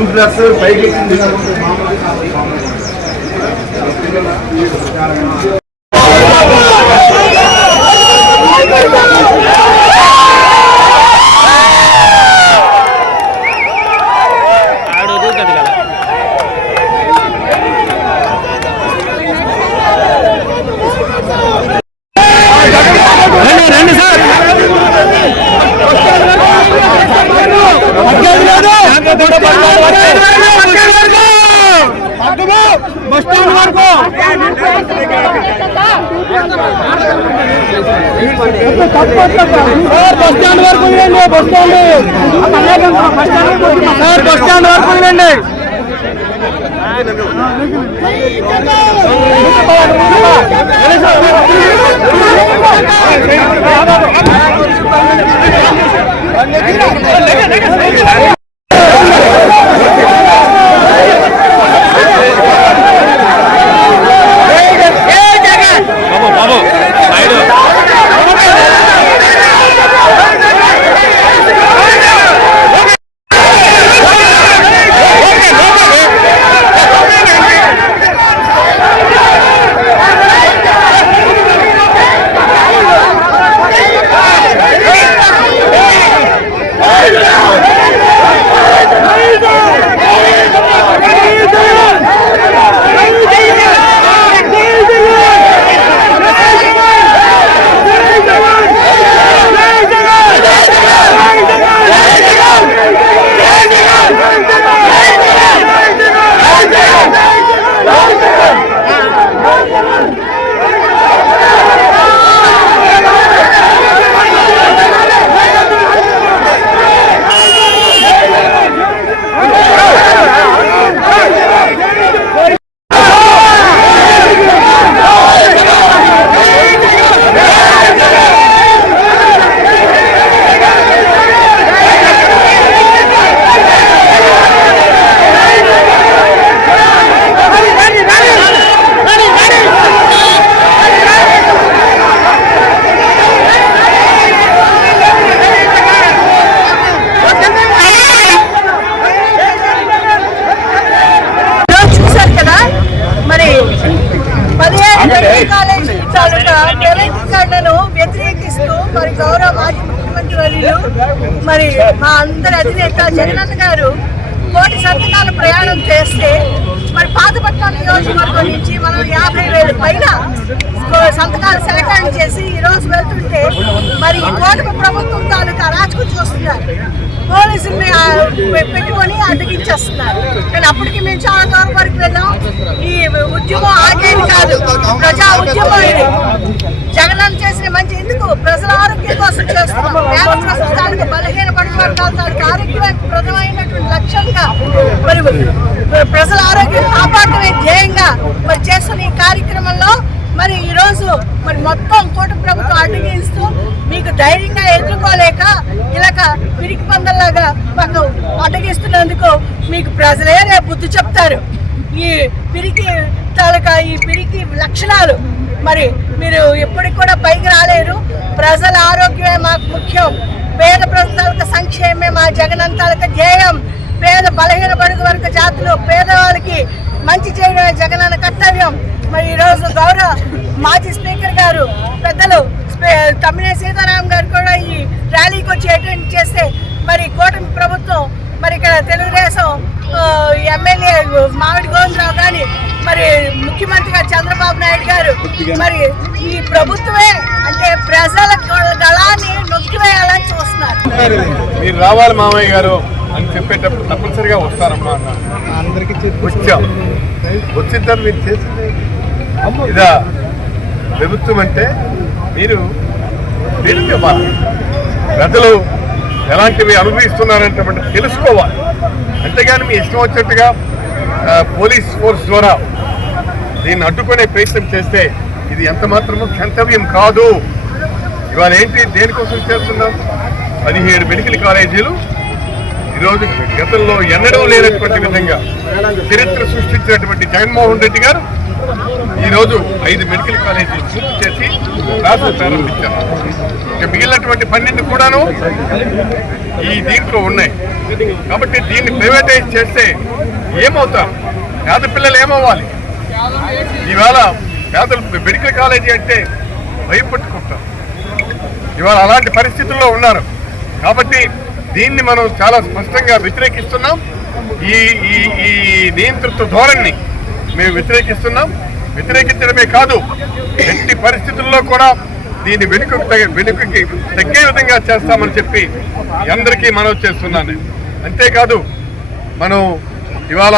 Duplex పైకి bus stand वరకు వెళ్ళండి bus stand वరకు వెళ్ళండి తెలంగాణను వ్యతిరేకిస్తూ మరి గౌరవ మాజీ ముఖ్యమంత్రి వర్యులు మరి మా అందరి అధినేత జగనన్న గారు కోటి సంతకాల ప్రయాణం చేస్తే మరి పాతపట్నం నియోజకవర్గం నుంచి మనం 50,000 పైన సంతకాలు సేకరణ చేసి ఈ రోజు వెళ్తుంటే మరి ఈ కోటమి ప్రభుత్వం తాలూకా రాజుకు చూస్తున్నారు. పోలీసుల్ని పెట్టుకొని అడ్డగించేస్తున్నారు. కానీ అప్పటికి మేము చాలా దూరం వరకు వెళ్ళాం. ఈ ఉద్యమం ఆగేది కాదు, ప్రజా ఉద్యమం ఇది. జగనన్న చేసిన మంచి ఎందుకు ప్రజల ఆరోగ్యం కోసం చేస్తున్నాం. పేద ప్రజల తాలూకు బలహీన పడిన వర్గాల తాలూకు ఆరోగ్యప్రదమైనటువంటి లక్ష్యంగా మరి ప్రజల ఆరోగ్యం కాపాడటమే ధ్యేయంగా మరి చేస్తున్న ఈ కార్యక్రమంలో మరి ఈరోజు మరి మొత్తం కూటమి ప్రభుత్వం అడ్డగిస్తూ మీకు ధైర్యంగా ఎదుర్కోలేక ఇలాగ పిరికి పందల్లాగా మాకు అడ్డగిస్తున్నందుకు మీకు ప్రజలే రేపు బుద్ధి చెప్తారు. ఈ పిరికి తాలూకా ఈ పిరికి లక్షణాలు మరి మీరు ఎప్పటికి కూడా పైకి రాలేరు. ప్రజల ఆరోగ్యమే మాకు ముఖ్యం. పేద ప్రజల సంక్షేమమే మా జగనన్న తాలూకా ధ్యేయం. పేద బలహీన బడుగు వర్గ జాతులు పేదవాళ్ళకి మంచి చేయడమే జగనన్న కర్తవ్యం. మరి ఈరోజు గౌరవ మాజీ స్పీకర్ గారు పెద్దలు తమ్మినేని సీతారాం గారు కూడా ఈ ర్యాలీకి వచ్చి అటెండ్ చేస్తే మరి కూటమి ప్రభుత్వం మరి ఇక్కడ తెలుగుదేశం ఎమ్మెల్యే మామిడి గోవిందరావు కానీ మరి ముఖ్యమంత్రి గారు చంద్రబాబు నాయుడు గారు మరి ఈ ప్రభుత్వమే అంటే ప్రజల దళాన్ని నొక్కివేయాలని చూస్తున్నారు. మీరు రావాలి మామయ్య గారు అని చెప్పేటప్పుడు తప్పనిసరిగా వస్తారమ్మా అన్న. వచ్చాం, వచ్చిన తర్వాత మీరు చేసింది ఇదా ప్రభుత్వం అంటే మీరు ఇవ్వాలి. ప్రజలు ఎలాంటివి అనుభవిస్తున్నారంటే తెలుసుకోవాలి. అంతేగాని మీ ఇష్టం వచ్చినట్టుగా పోలీస్ ఫోర్స్ ద్వారా దీన్ని అడ్డుకునే ప్రయత్నం చేస్తే ఇది ఎంత మాత్రమూ క్షంతవ్యం కాదు. ఇవాళ ఏంటి దేనికోసం చేస్తున్నాం? 17 మెడికల్ కాలేజీలు ఈరోజు గతంలో ఎన్నడూ లేనటువంటి విధంగా చరిత్ర సృష్టించినటువంటి జగన్మోహన్ రెడ్డి గారు ఈరోజు 5 మెడికల్ కాలేజీలు పూర్తి చేసి క్లాసులు ప్రారంభించారు. ఇక మిగిలినటువంటి 12 కూడాను ఈ దీంట్లో ఉన్నాయి. కాబట్టి దీన్ని ప్రైవేటైజ్ చేస్తే ఏమవుతారు? పేద పిల్లలు ఏమవ్వాలి? ఇవాళ పేదలు మెడికల్ కాలేజీ అంటే భయపట్టుకుంటారు. ఇవాళ అలాంటి పరిస్థితుల్లో ఉన్నారు. కాబట్టి దీన్ని మనం చాలా స్పష్టంగా వ్యతిరేకిస్తున్నాం. ఈ ఈ ఈ నియంతృత్వ ధోరణిని మేము వ్యతిరేకించడమే కాదు, ఎట్టి పరిస్థితుల్లో కూడా దీన్ని వెనుకకి తగ్గే విధంగా చేస్తామని చెప్పి అందరికీ మనవి చేస్తున్నాను. అంతేకాదు మనం ఇవాళ